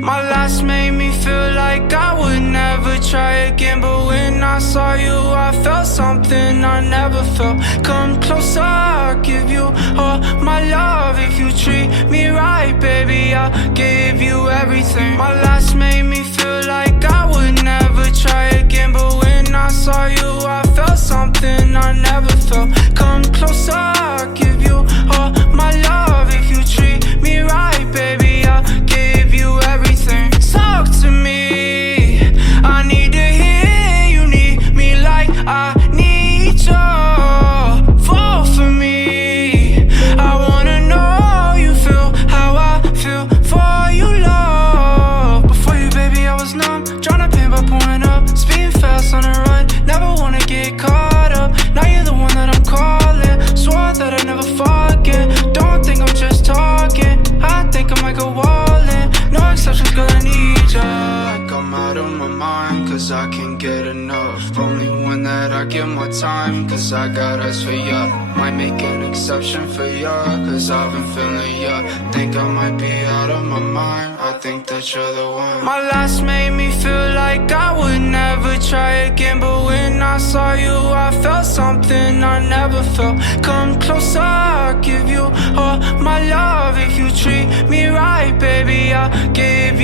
My last made me feel like I would never try again, but when I saw you I felt something I never felt. Come closer, I'll give you all my love. If you treat me right, baby, I'll give you everything. My last made me feel like I would never try again, but when I saw you I felt something I never felt. Come closer, I'll give you all my love. If you treat me right, baby, I'll give you everything. Talk to me, I need to hear you need me like I need you. Fall for me, I wanna know you feel how I feel for you, love. Before you, baby, I was numb, tryna pain by pouring up, speeding fast on the run, never wanna get caught up. Now you're the one that I'm calling, swore that I'd never forget. Don't think I'm just talking, I think I might go all in. No exceptions, girl, I need ya. Like I'm out of my mind, cause I can't get enough. Only one that I give my time, cause I got eyes for ya. Might make an exception for ya, cause I've been feeling ya. Think I might be out of my mind, I think that you're the one. My last made me feel like I would never try again, but when I saw you I felt something I never felt. Come closer, I'll give you all my love. If you treat me right, baby, I'll give